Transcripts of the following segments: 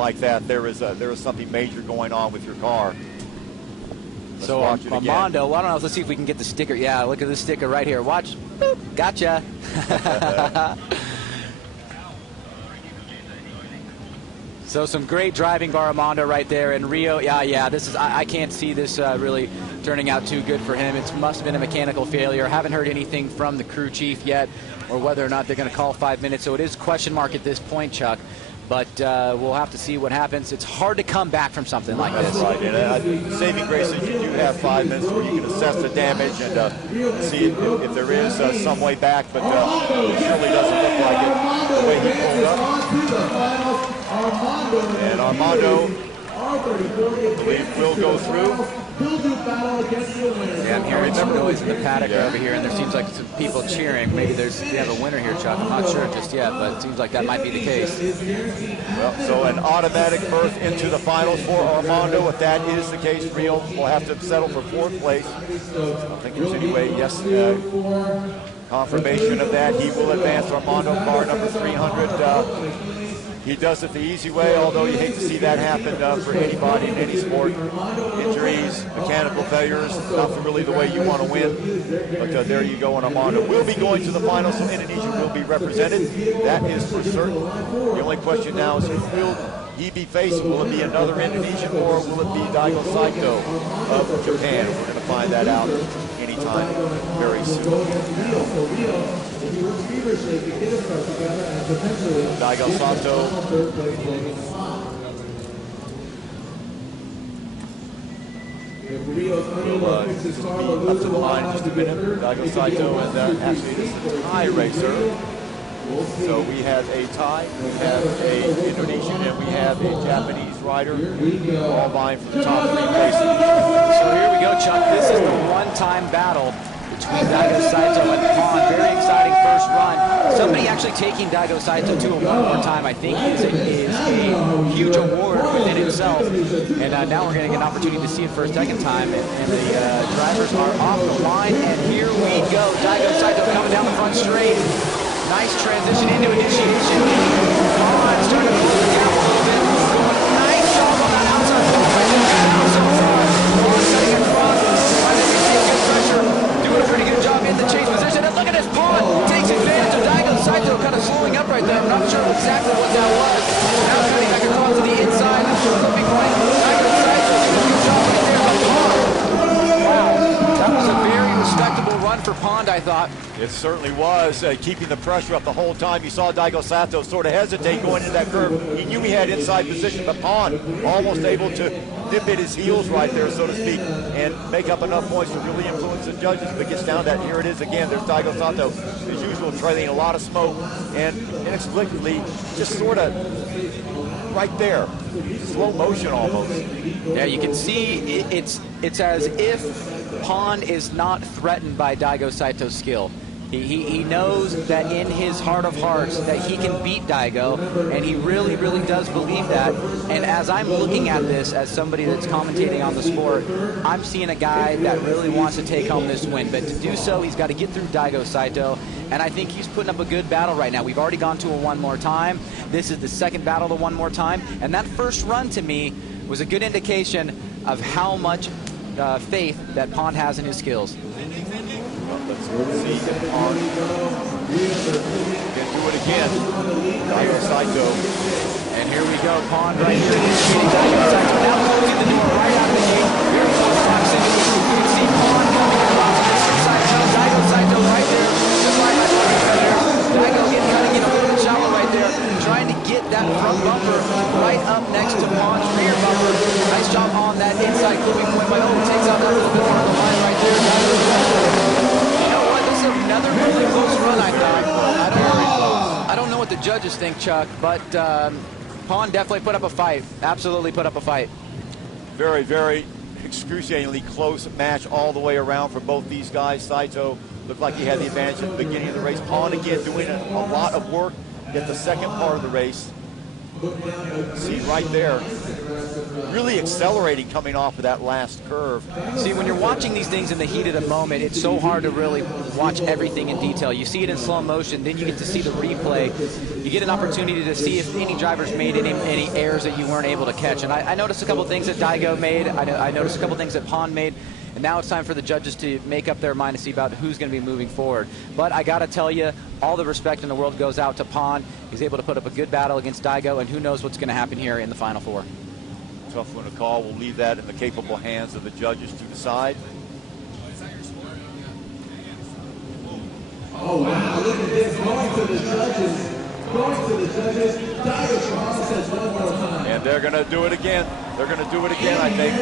like that, there is something major going on with your car. So Armando, why don't let's see if we can get the sticker. Yeah, look at this sticker right here. Watch. Boop, gotcha. So some great driving by Armando right there. And Rio, yeah, this is, I can't see this really turning out too good for him. It must have been a mechanical failure. Haven't heard anything from the crew chief yet, or whether or not they're going to call 5 minutes. So it is question mark at this point, Chuck. But we'll have to see what happens. It's hard to come back from something like this. That's right. And saving grace is you do have 5 minutes where you can assess the damage and see if there is some way back. But it surely doesn't look like it the way he pulled up. And Armando, I believe, will go through. Yeah, I'm hearing some noise in the paddock over here, and there seems like some people cheering. Maybe we have a winner here, Chuck. I'm not sure just yet, but it seems like that might be the case. Well, so an automatic berth into the finals for Armando. If that is the case, Rio will have to settle for 4th place. I don't think there's any way, confirmation of that. He will advance. Armando, car number 300. He does it the easy way, although you hate to see that happen for anybody in any sport. Injuries, mechanical failures, not really the way you want to win. But there you go, and Armando will be going to the finals, so Indonesia will be represented. That is for certain. The only question now is who will he be facing? Will it be another Indonesian, or will it be Daigo Saito of Japan? We're going to find that out anytime very soon. Daigo Saito will just be up to the line in just a minute. Daigo Saito, and actually this is a tie racer. So we have a Thai, we have a Indonesian, and we have a Japanese rider, all vying for the top 3 places. So here we go, Chuck. This is the one-time battle between Daigo Saito and Pon. Very exciting first run. Somebody actually taking Daigo Saito to a one more time, I think, is a huge award within itself. And now we're getting an opportunity to see it for a second time. And the drivers are off the line. And here we go. Daigo Saito coming down the front straight. Nice transition into initiation. Pon starting to pull the gap a little bit. Nice job on that outside wall right there. So far. Pon cutting across. I think we see a good pressure. Doing a pretty good job in the chase position. And look at this, Pon takes advantage of Daigo Saito kind of slowing up right there. I'm not sure exactly what that was. Now cutting back across to the inside. Looking like Daigo Saito doing a good job right there. But Pon. Wow. That was a very respectable run for Pond, I thought. It certainly was, keeping the pressure up the whole time. You saw Daigo Saito sort of hesitate going into that curve. He knew he had inside position, but Pond almost able to dip at his heels right there, so to speak, and make up enough points to really influence the judges. But it gets down to that, here it is again. There's Daigo Saito, as usual, trailing a lot of smoke, and inexplicably just sort of right there, slow motion almost. Yeah, you can see it's as if Pond is not threatened by Daigo Saito's skill. He knows that in his heart of hearts that he can beat Daigo, and he really, really does believe that. And as I'm looking at this as somebody that's commentating on the sport, I'm seeing a guy that really wants to take home this win. But to do so, he's got to get through Daigo Saito, and I think he's putting up a good battle right now. We've already gone to a one more time. This is the second battle to one more time, and that first run to me was a good indication of how much faith that Pond has in his skills. Let's see if Pond can do it again. Daigo Saito. And here we go, Pond right here. Daigo Saito now closing the door right out of the gate. Here he goes, proximity. You can see Pond coming across the different side now. Daigo Saito right there. Just like I thought right there. Daigo cutting in a little bit shallow right there. Trying to get that front bumper right up next to Pond's rear bumper. Nice job on that inside clipping point by takes out that little bit more on the line right there. Another really close run, I thought. I don't know what the judges think, Chuck, but Pond definitely put up a fight. Absolutely put up a fight. Very, very excruciatingly close match all the way around for both these guys. Saito looked like he had the advantage at the beginning of the race. Pond again doing a lot of work at the second part of the race. See right there, really accelerating coming off of that last curve. See, when you're watching these things in the heat of the moment, it's so hard to really watch everything in detail. You see it in slow motion, then you get to see the replay. You get an opportunity to see if any drivers made any errors that you weren't able to catch. And I noticed a couple things that Daigo made. I noticed a couple things that Pon made. And now it's time for the judges to make up their mind to see about who's going to be moving forward. But I got to tell you, all the respect in the world goes out to Pon. He's able to put up a good battle against Daigo, and who knows what's going to happen here in the Final Four. Tough one to call. We'll leave that in the capable hands of the judges to decide. Oh, wow. Look at this. Going to the judges. Daigo says one more time. And they're going to do it again. They're going to do it again, I think.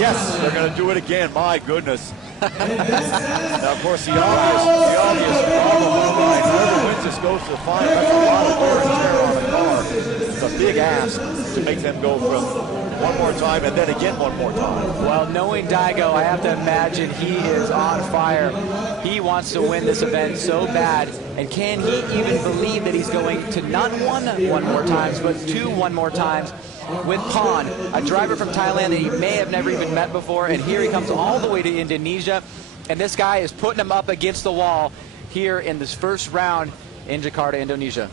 Yes, they're going to do it again. My goodness. Now, of course, the obvious problem with Ryan, whoever wins this goes to the final. That's a lot of wear and tear on a car. It's a big ask to make them go from one more time and then again one more time. Well, knowing Daigo, I have to imagine he is on fire. He wants to win this event so bad. And can he even believe that he's going to not one more times, but two one more times with Pon, a driver from Thailand that he may have never even met before. And here he comes all the way to Indonesia. And this guy is putting him up against the wall here in this first round in Jakarta, Indonesia.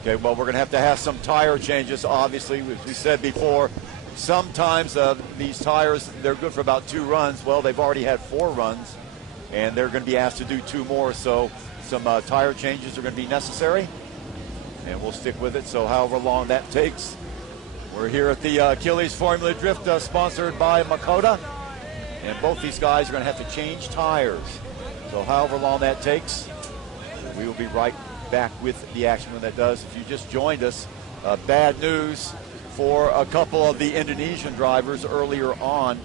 Okay, well, we're going to have some tire changes, obviously. As we said before, sometimes these tires, they're good for about 2 runs. Well, they've already had 4 runs, and they're going to be asked to do 2 more. So some tire changes are going to be necessary, and we'll stick with it. So however long that takes. We're here at the Achilles Formula Drift, sponsored by Makoda, and both these guys are going to have to change tires. So however long that takes, we will be right back with the action when that does. If you just joined us, bad news for a couple of the Indonesian drivers earlier on.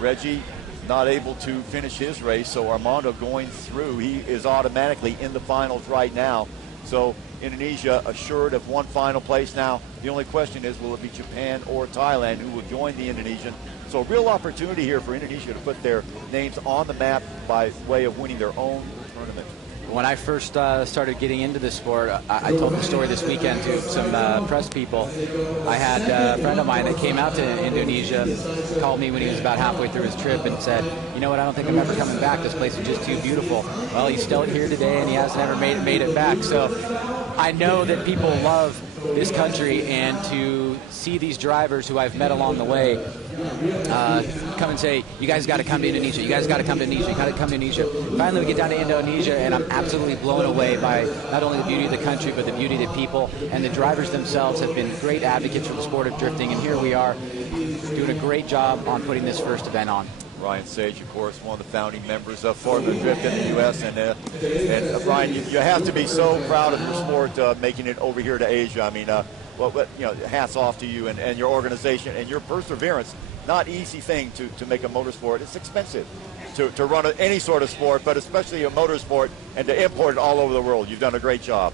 Reggie not able to finish his race, so Armando going through. He is automatically in the finals right now. So Indonesia assured of 1 final place now. The only question is, will it be Japan or Thailand who will join the Indonesian? So a real opportunity here for Indonesia to put their names on the map by way of winning their own tournament. When I first started getting into this sport, I told the story this weekend to some press people. I had a friend of mine that came out to Indonesia, called me when he was about halfway through his trip and said, you know what, I don't think I'm ever coming back. This place is just too beautiful. Well, he's still here today, and he hasn't ever made it back. So I know that people love this country, and to see these drivers who I've met along the way come and say, you guys got to come to Indonesia, you guys got to come to Indonesia, you got to come to Indonesia. Finally, we get down to Indonesia, and I'm absolutely blown away by not only the beauty of the country, but the beauty of the people. And the drivers themselves have been great advocates for the sport of drifting, and here we are doing a great job on putting this first event on. Ryan Sage, of course, one of the founding members of Formula Drift in the U.S. And Ryan, you have to be so proud of your sport making it over here to Asia. I mean, well, you know, hats off to you and your organization and your perseverance. Not easy thing to make a motorsport. It's expensive to run any sort of sport, but especially a motorsport, and to import it all over the world. You've done a great job.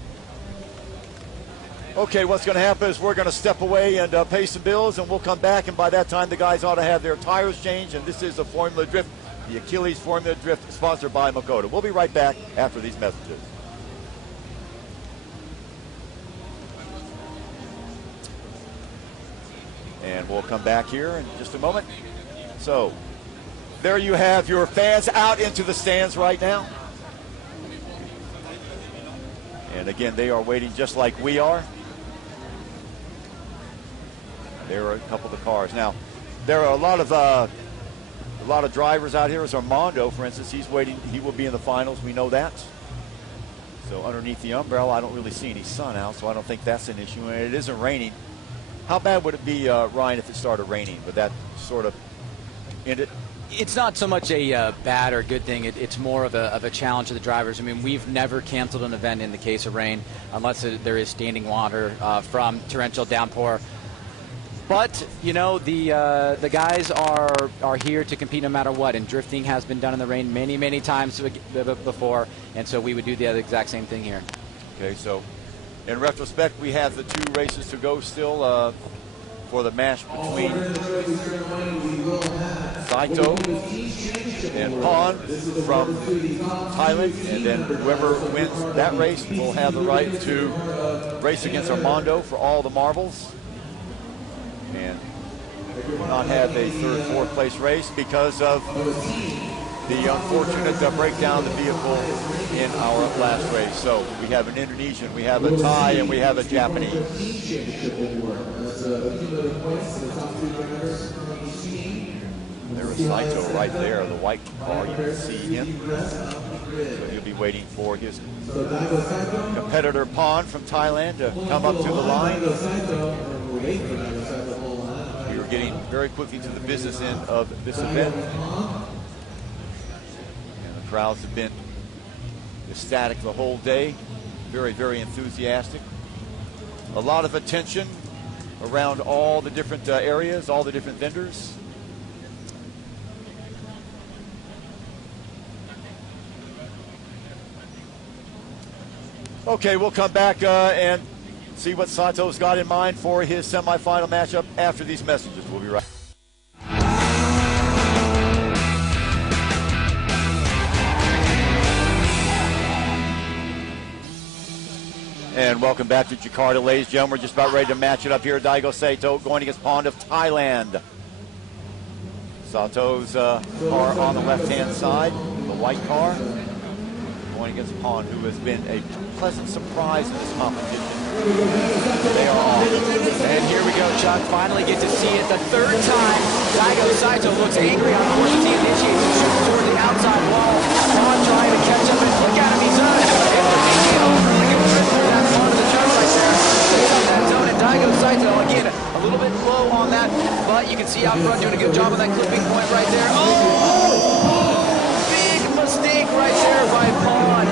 Okay, what's going to happen is we're going to step away and pay some bills, and we'll come back, and by that time the guys ought to have their tires changed, and this is the Formula Drift, the Achilles Formula Drift, sponsored by Makoda. We'll be right back after these messages. And we'll come back here in just a moment. So, there you have your fans out into the stands right now. And again, they are waiting just like we are. There are a couple of the cars. Now, there are a lot of drivers out here. As Armando, for instance, he's waiting. He will be in the finals. We know that. So underneath the umbrella, I don't really see any sun out, so I don't think that's an issue. And it isn't raining. How bad would it be, Ryan, if it started raining? Would that sort of end it? It's not so much a bad or good thing. It's more of a challenge to the drivers. I mean, we've never canceled an event in the case of rain unless there is standing water from torrential downpour. But, you know, the guys are here to compete no matter what, and drifting has been done in the rain many, many times before, and so we would do the exact same thing here. Okay, so in retrospect, we have the 2 races to go still. for the match between Saito and Pon from Thailand, and then whoever wins that race will have the right to race against Armando for all the marbles, and will not have a third, fourth place race because of the unfortunate breakdown of the vehicle in our last race. So we have an Indonesian, we have a Thai, and we have a Japanese. There's Saito right there, the white car, you can see him. So he'll be waiting for his competitor Pon from Thailand to come up to the line. We were getting very quickly to the business end of this event. Crowds have been ecstatic the whole day, very, very enthusiastic. A lot of attention around all the different areas, all the different vendors. Okay, we'll come back and see what Sato's got in mind for his semifinal matchup after these messages. We'll be right back. And welcome back to Jakarta, ladies and gentlemen. We're just about ready to match it up here. Daigo Saito going against Pon of Thailand. Sato's car on the left-hand side, the white car, going against Pon, who has been a pleasant surprise in this competition. They are off. And here we go, Chuck. Finally get to see it the third time. Daigo Saito looks angry on course as he initiates the shoot toward the outside wall. Pon trying to catch up, and look at him, he's on it. Daigo Saito, again, a little bit low on that, but you can see out front doing a good job on that clipping point right there. Oh! Big mistake right there by Pon.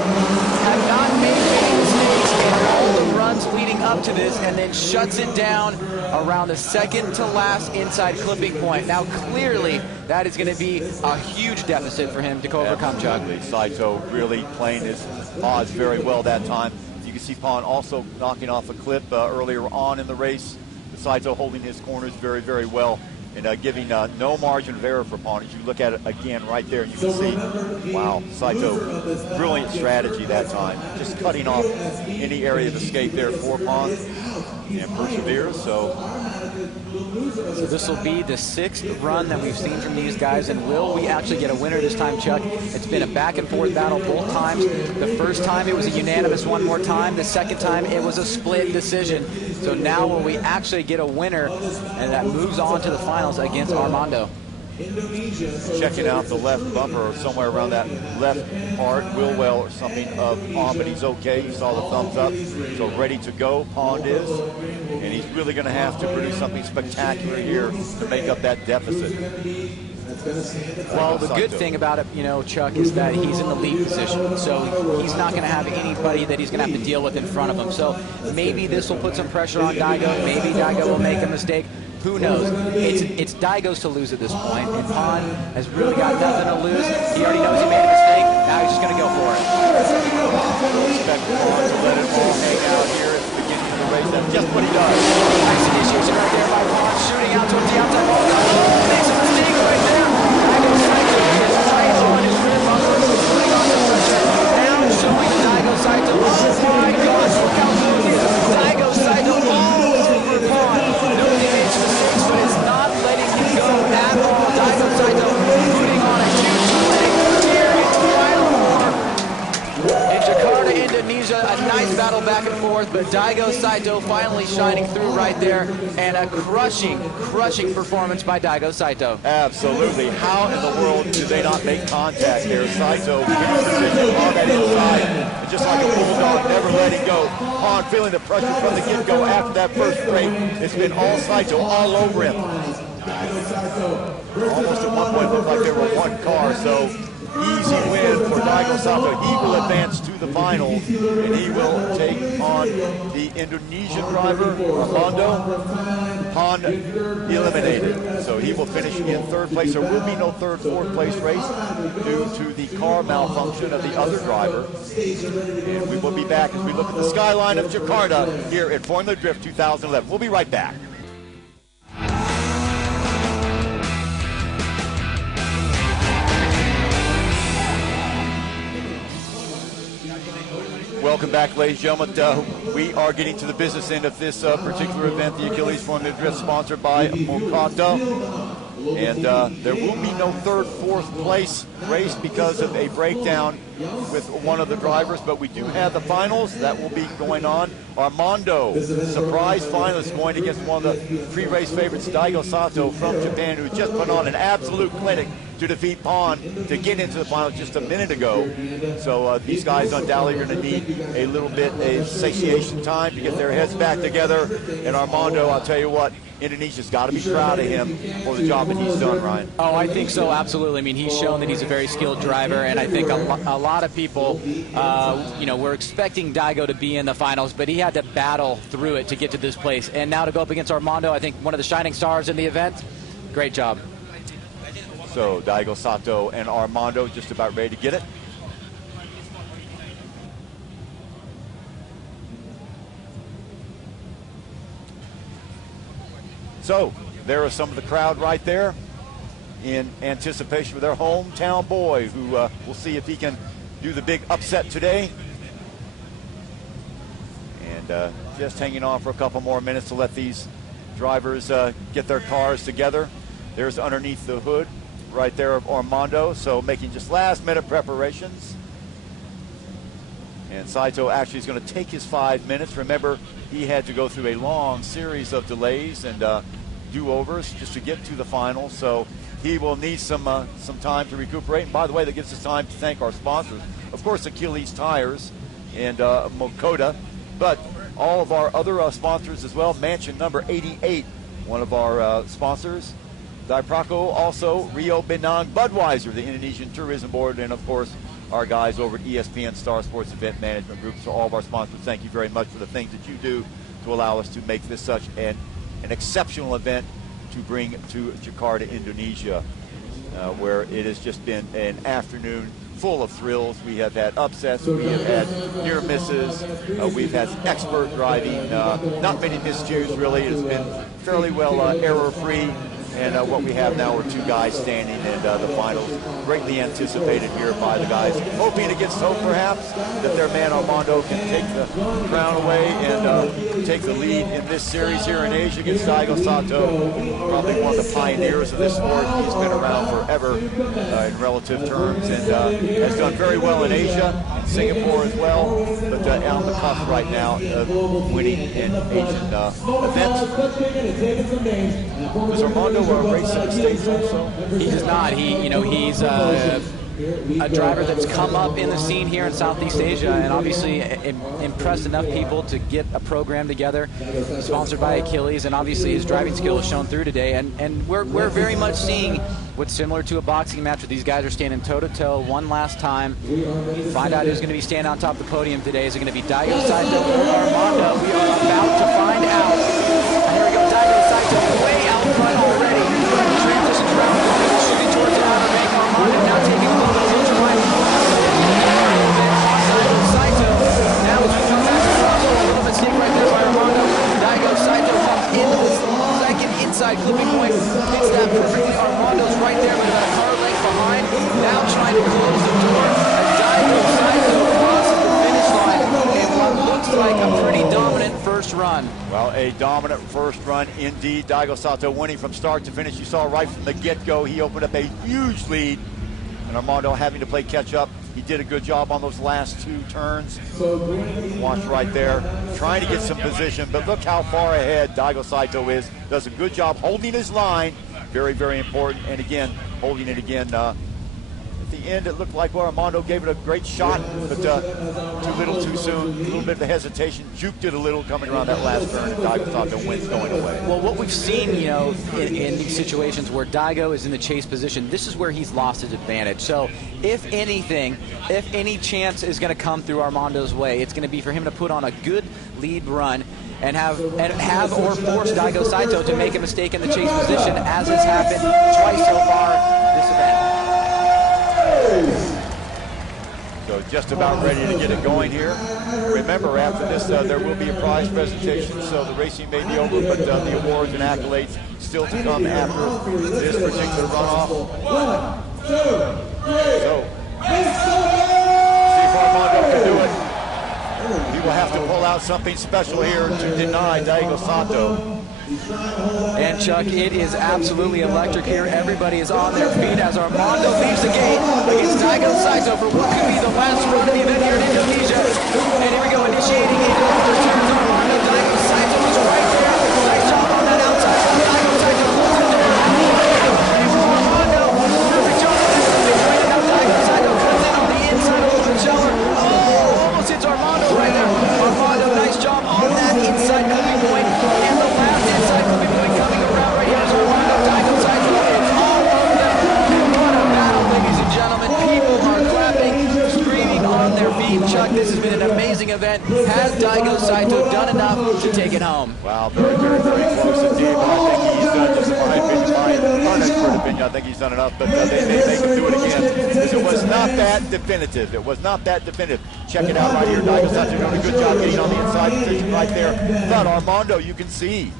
Have not made many mistakes in all the runs leading up to this, and then shuts it down around the second to last inside clipping point. Now, clearly, that is going to be a huge deficit for him to overcome, Chuck. Saito really playing his odds very well that time. You can see Pon also knocking off a clip earlier on in the race. Saito holding his corners very, very well and giving no margin of error for Pon. As you look at it again right there, you can see, wow, Saito, brilliant strategy that time. Just cutting off any area of escape there for Pon and perseveres. So this will be the sixth run that we've seen from these guys, and will we actually get a winner this time, Chuck? It's been a back and forth battle both times. The first time it was a unanimous one more time. The second time it was a split decision. So now will we actually get a winner, and that moves on to the finals against Armando. Checking out the left bumper or somewhere around that left part, Willwell or something of Pon, but he's okay. You saw the thumbs up. So ready to go, Pon is. And he's really going to have to produce something spectacular here to make up that deficit. Well, the good thing about it, you know, Chuck, is that he's in the lead position. So he's not going to have anybody that he's going to have to deal with in front of him. So maybe this will put some pressure on Daigo. Maybe Daigo will make a mistake. Who knows? It's Daigo's to lose at this point, and Pon has really got nothing to lose. He already knows he made a mistake. Now he's just going to go for it. Expect Pon to let it all hang out here at the beginning of the race. That's just what he does. Nice initiation right there by Pon, shooting out towards the outside wall. Makes a mistake right there. Daigo Saito is right on his rear bumper, putting on the pressure. Now showing Daigo Saito. Oh my gosh, look how good he is. Daigo Saito all over Pon. Knows he makes mistakes, but is not letting him go at all. Daigo Saito putting on a huge play here in the final four. In Jakarta, Indonesia, a nice battle back and forth, but Daigo Saito finally shining through right there, and a crushing performance by Daigo Saito. Absolutely. How in the world do they not make contact there? Saito getting position on that inside, and just like a bulldog, never letting go. Pon feeling the pressure from the get-go after that first break. It's been all Saito, all over him. Almost at one point looked like they were one car, so easy win for Daigo Saito. He will advance to the finals, and he will take on the Indonesian driver, Armando. Pon eliminated, so he will finish in third place. There will be no third, fourth place race due to the car malfunction of the other driver. And we will be back as we look at the skyline of Jakarta here at Formula Drift 2011. We'll be right back. Welcome back, ladies and gentlemen. We are getting to the business end of this particular event, the Achilles Formula Drift, sponsored by Mokata. And there will be no third, fourth place race because of a breakdown with one of the drivers, but we do have the finals that will be going on. Armando, surprise finalist, going against one of the pre-race favorites, Daigo Sato from Japan, who just put on an absolute clinic to defeat Pon to get into the finals just a minute ago. So these guys undoubtedly are going to need a little bit of satiation time to get their heads back together. And Armando, I'll tell you what, Indonesia's got to be proud of him for the job that he's done, Ryan. Oh, I think so, absolutely. I mean, he's shown that he's a very skilled driver, and I think a lot of people, were expecting Daigo to be in the finals, but he had to battle through it to get to this place. And now to go up against Armando, I think one of the shining stars in the event, great job. So Daigo Sato and Armando just about ready to get it. So there is some of the crowd right there in anticipation of their hometown boy, who we'll see if he can do the big upset today. And just hanging on for a couple more minutes to let these drivers get their cars together. There's underneath the hood right there of Armando, so making just last minute preparations. And Saito actually is going to take his 5 minutes. Remember, he had to go through a long series of delays and do-overs just to get to the final, so he will need some time to recuperate. And by the way, that gives us time to thank our sponsors. Of course, Achilles Tires and Mokota, but all of our other sponsors as well. Mansion number 88, one of our sponsors. Daipraco, also Rio Benang, Budweiser, the Indonesian Tourism Board, and of course our guys over at ESPN Star Sports Event Management Group. So all of our sponsors, thank you very much for the things that you do to allow us to make this such an exceptional event to bring to Jakarta, Indonesia, where it has just been an afternoon full of thrills. We have had upsets, we have had near misses, we've had expert driving, not many miscues really. It's been fairly well error-free. And what we have now are two guys standing in the finals, greatly anticipated here by the guys, hoping against hope perhaps that their man Armando can take the crown away and take the lead in this series here in Asia against Daigo Sato, probably one of the pioneers of this sport. He's been around forever in relative terms, and has done very well in Asia, in Singapore as well, but on the cusp right now of winning an Asian event. Does Armando race in the States also? He does not. He's a driver that's come up in the scene here in Southeast Asia and obviously impressed enough people to get a program together, sponsored by Achilles, and obviously his driving skill is shown through today. And we're very much seeing what's similar to a boxing match where these guys are standing toe-to-toe one last time. Find out who's going to be standing on top of the podium today. Is it going to be Daigo Saito or Armando? We are about to find out. And here we go, Daigo Saito way out front already. Transitions around the wheel, shooting towards the outer ring. Armando now taking a little bit of the right. Daigo Saito. Now as we come back across, a little mistake right there by Armando. Daigo Saito comes in the second inside clipping point. Hits that perfectly. Armando's right there with about a car length behind. Now trying to close the door as Daigo Saito crosses the finish line in what looks like a pretty dominant first run. Well, a dominant first run indeed. Daigo Sato winning from start to finish. You saw right from the get-go, he opened up a huge lead, and Armando having to play catch-up. He did a good job on those last two turns. Watch right there, trying to get some position, but look how far ahead Daigo Saito is. Does a good job holding his line. Very, very important. And again, holding it again. At the end, it looked like Armando gave it a great shot, but too little too soon. A little bit of hesitation, juked it a little coming around that last turn, and Daigo Sato wins going away. Well, what we've seen, in these situations where Daigo is in the chase position, this is where he's lost his advantage. So if anything, if any chance is going to come through Armando's way, it's going to be for him to put on a good lead run and have or force Daigo Saito to make a mistake in the chase position, as has happened twice so far this event. So just about ready to get it going here. Remember, after this, there will be a prize presentation, so the racing may be over, but the awards and accolades still to come after this particular runoff. 1, 2, 3. So, see if Armando can do it. He will have to pull out something special here to deny Daigo Sato. And Chuck, it is absolutely electric here. Everybody is on their feet as Armando leaves the gate against Daigo Saito for what could be the last run of the event here in Indonesia. And here we go, initiating in after turns Armando. Daigo Saito is right there. Nice job on that outside. Daigo Saito pulls it there. Armando, perfect job on that right now. Daigo Saito comes in on the inside of the shower. Oh, almost hits Armando right there. Armando, nice job on that inside cooking point. And the last inside cooking point coming around right here is Armando. Daigo Saito. It's all over them. And what a battle, ladies and gentlemen. People are clapping, screaming on their feet. Chuck, this has been an amazing event. Has Daigo Saito done enough to take it home? Wow, very, very, very close indeed. But I think he's done, just in my opinion, my unexpert opinion, I think he's done enough. But they make him do it again. Because it was not that definitive. It was not that definitive. Check it out right here. Daigo Saito doing a good job getting on the inside position right there. But Armando, you can see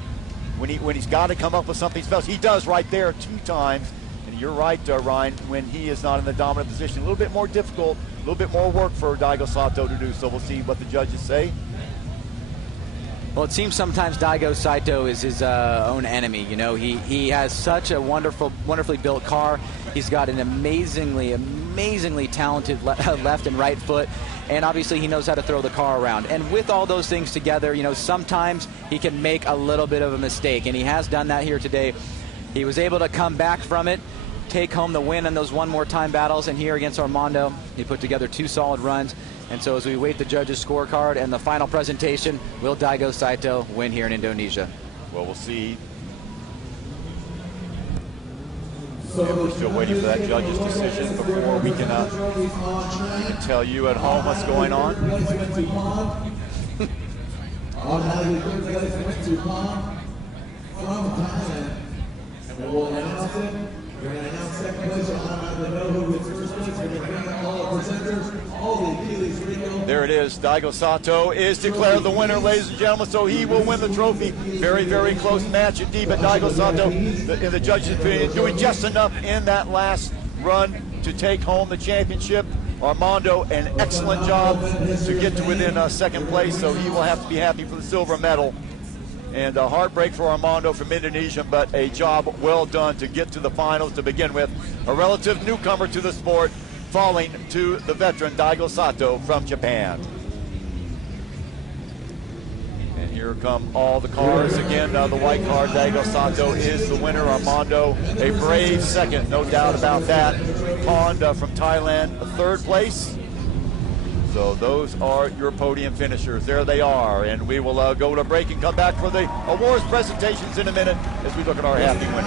when he's got to come up with something special. He does right there 2 times. And you're right, Ryan, when he is not in the dominant position. A little bit more difficult, a little bit more work for Daigo Saito to do. So we'll see what the judges say. Well, it seems sometimes Daigo Saito is his own enemy. You know, he has such a wonderfully built car. He's got an amazingly talented left and right foot. And obviously he knows how to throw the car around. And with all those things together, you know, sometimes he can make a little bit of a mistake. And he has done that here today. He was able to come back from it, take home the win in those one more time battles. And here against Armando, he put together 2 solid runs. And so as we wait the judges' scorecard and the final presentation, will Daigo Saito win here in Indonesia? Well, we'll see. And we're still waiting for that judge's decision before we can tell you at home what's going on. And we'll announce it. We're going to announce second place. We'll let them know who gets first place. We're going to bring up all the presenters, all the Achilles Rico. There it is. Daigo Sato is declared the winner, ladies and gentlemen, so he will win the trophy. Very, very close match indeed, but Daigo Sato, in the judges' opinion, doing just enough in that last run to take home the championship. Armando, an excellent job to get to within second place, so he will have to be happy for the silver medal. And a heartbreak for Armando from Indonesia, but a job well done to get to the finals to begin with. A relative newcomer to the sport, falling to the veteran Daigo Sato from Japan. And here come all the cars again. The white car, Daigo Sato is the winner. Armando, a brave second, no doubt about that. Pond from Thailand, a 3rd place. So those are your podium finishers. There they are. And we will go to break and come back for the awards presentations in a minute as we look at our happy winners.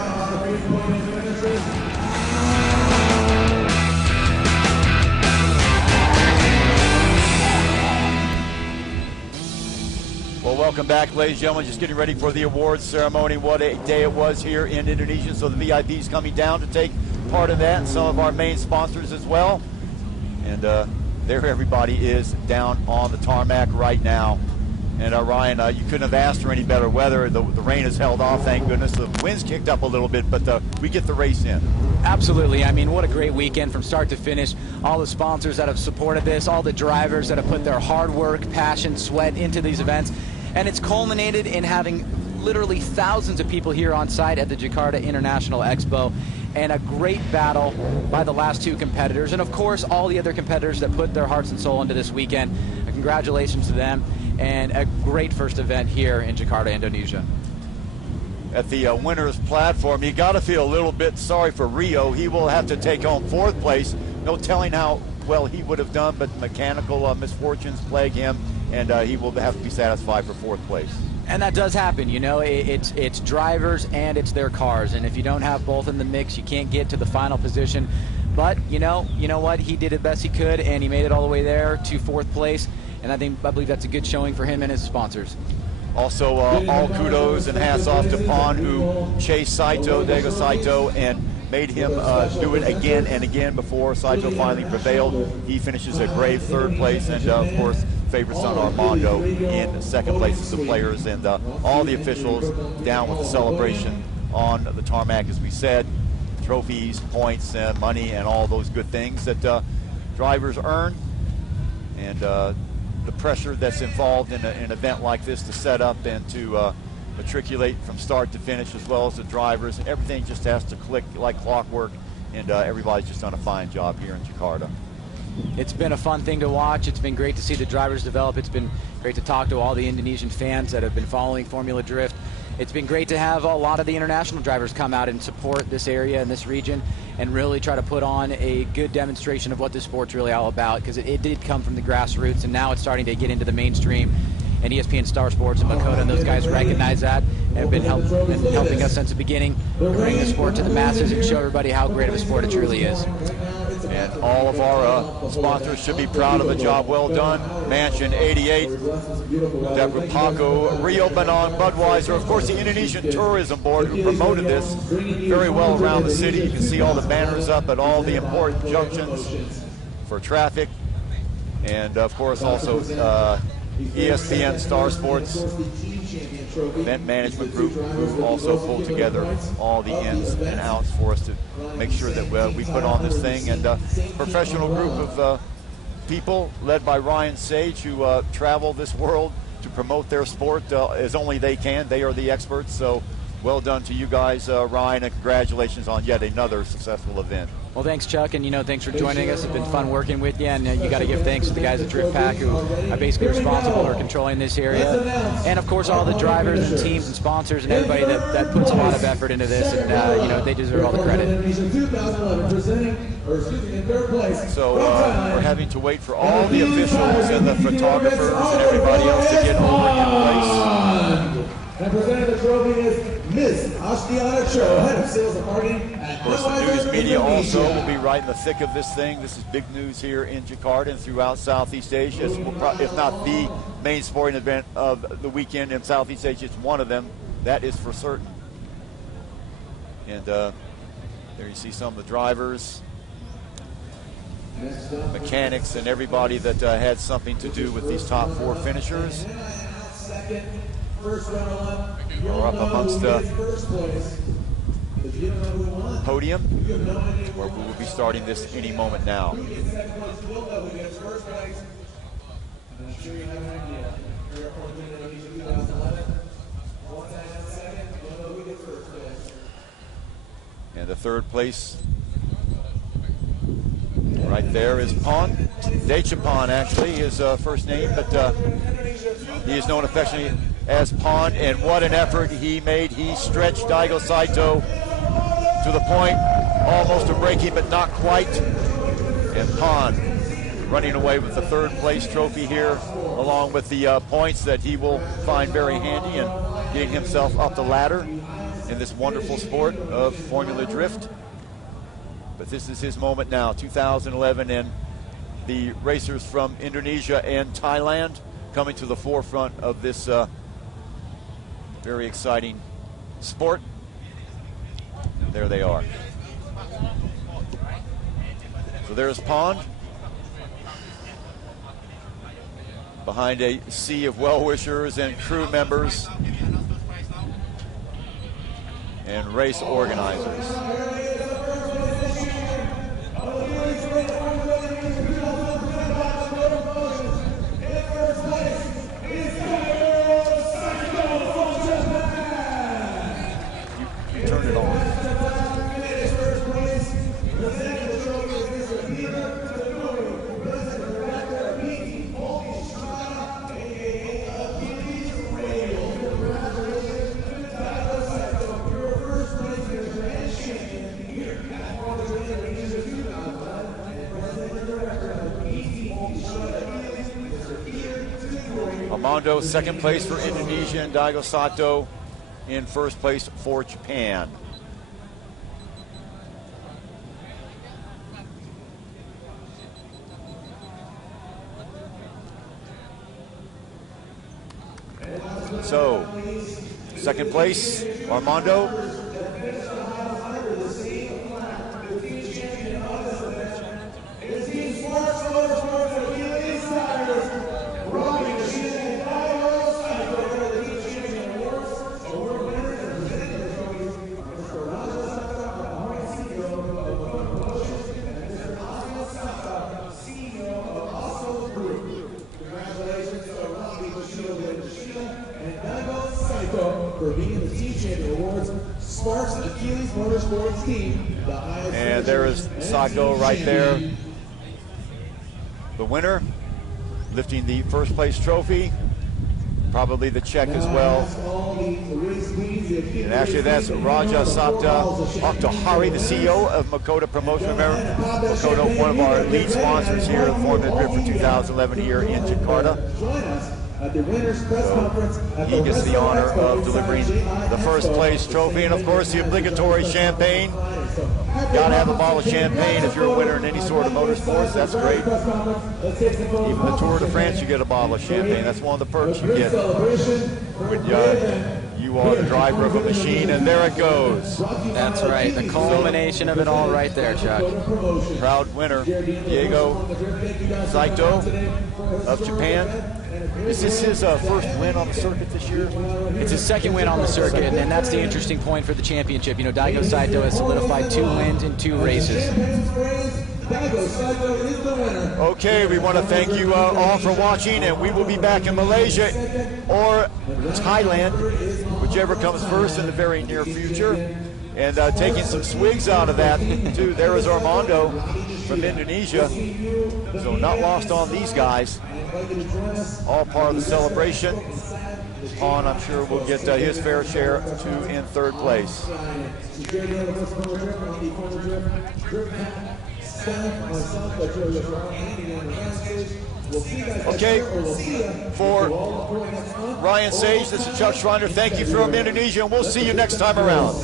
Well, welcome back, ladies and gentlemen. Just getting ready for the awards ceremony. What a day it was here in Indonesia. So the VIPs coming down to take part in that, and some of our main sponsors as well. And there everybody is down on the tarmac right now. And Ryan, you couldn't have asked for any better weather. The rain has held off, thank goodness. The wind's kicked up a little bit, but we get the race in. Absolutely. I mean, what a great weekend from start to finish. All the sponsors that have supported this, all the drivers that have put their hard work, passion, sweat into these events. And it's culminated in having literally thousands of people here on site at the Jakarta International Expo. And a great battle by the last 2 competitors. And of course, all the other competitors that put their hearts and soul into this weekend. Congratulations to them. And a great first event here in Jakarta, Indonesia. At the winner's platform, you got to feel a little bit sorry for Rio. He will have to take home 4th place. No telling how well he would have done, but mechanical misfortunes plague him, and he will have to be satisfied for 4th place. And that does happen, you know. It's drivers and it's their cars, and if you don't have both in the mix, you can't get to the final position. But you know what? He did the best he could, and he made it all the way there to 4th place. And I believe that's a good showing for him and his sponsors. Also, all kudos and hats off to Pond, who chased Saito, Daigo Saito, and made him do it again and again before Saito finally prevailed. He finishes a brave 3rd place, and of course, favorite son Armando in 2nd place as the players, and all the officials down with the celebration on the tarmac, as we said. Trophies, points, money, and all those good things that drivers earn. And the pressure that's involved in an event like this to set up and to matriculate from start to finish, as well as the drivers. Everything just has to click like clockwork, and everybody's just done a fine job here in Jakarta. It's been a fun thing to watch. It's been great to see the drivers develop. It's been great to talk to all the Indonesian fans that have been following Formula Drift. It's been great to have a lot of the international drivers come out and support this area and this region and really try to put on a good demonstration of what this sport's really all about, because it did come from the grassroots, and now it's starting to get into the mainstream. And ESPN Star Sports and Makoto and those guys recognize that and have been helping us since the beginning to bring the sport to the masses and show everybody how great of a sport it truly is. And all of our sponsors should be proud of a job well done. Mansion 88, Deborah Paco, Rio Banon, Budweiser, of course the Indonesian Tourism Board, who promoted this very well around the city. You can see all the banners up at all the important junctions for traffic. And of course also ESPN Star Sports event management group, who also pulled together all the ins and outs for us to make sure that we put on this thing. And a professional group of people led by Ryan Sage, who travel this world to promote their sport as only they can. They are the experts, so well done to you guys, Ryan, and congratulations on yet another successful event. Well, thanks, Chuck, and thanks for joining us. It's been fun working with you, and you got to give thanks to the guys at Drift Pack, who are basically responsible for controlling this area, and of course all the drivers and teams and sponsors and everybody that puts a lot of effort into this, and they deserve all the credit. So we're having to wait for all the officials and the photographers and everybody else to get over in place. And presenting the trophy is Ms. Ashtiana Cho, head of sales and marketing. Of course, the news media also will be right in the thick of this thing. This is big news here in Jakarta and throughout Southeast Asia. If not the main sporting event of the weekend in Southeast Asia, it's one of them. That is for certain. And there you see some of the drivers, mechanics, and everybody that had something to do with these top four finishers. We're up amongst the podium, where we will be starting this any moment now. And the third place right there is Pon. Dechapon, actually, his first name, but he is known affectionately as Pon, and what an effort he made. He stretched Daigo Saito to the point almost of breaking, but not quite. And Pon running away with the third place trophy here, along with the points that he will find very handy in getting himself up the ladder in this wonderful sport of Formula Drift. But this is his moment now, 2011, and the racers from Indonesia and Thailand coming to the forefront of this very exciting sport. And there they are. So there's Pond behind a sea of well-wishers and crew members and race organizers. Turn it on. Armando, second place for Indonesia, and Daigo Sato in first place for Japan. So, second place, Armando. Sparks Achilles Motorsports team. And there is Sato right there, the winner, lifting the first place trophy. Probably the Czech as well. And actually that's Raja Sapta Oktahari, the CEO of Makota Promotion. Remember, Makota, one of our lead sponsors here at Formula Drift for 2011 here in Jakarta. So he gets the honor of delivering the first place trophy, and of course the obligatory champagne. Got to have a bottle of champagne if you're a winner in any sort of motorsports. That's great. Even the Tour de France, you get a bottle of champagne. That's one of the perks you get when you are the driver of a machine, and there it goes. That's right, the culmination of it all right there, Chuck. Proud winner, Diego Saito of Japan. Is this his first win on the circuit this year? It's his second win on the circuit, and that's the interesting point for the championship. You know, Daigo Saito has solidified 2 wins in 2 races. Okay, we want to thank you all for watching, and we will be back in Malaysia or Thailand, whichever comes first in the very near future. And taking some swigs out of that, too. There is Armando from Indonesia. So not lost on these guys. All part of the celebration. Han, I'm sure, will get his fair share, 2 in 3rd place. Okay, for Ryan Sage, this is Chuck Schreiner. Thank you from Indonesia, and we'll see you next time around.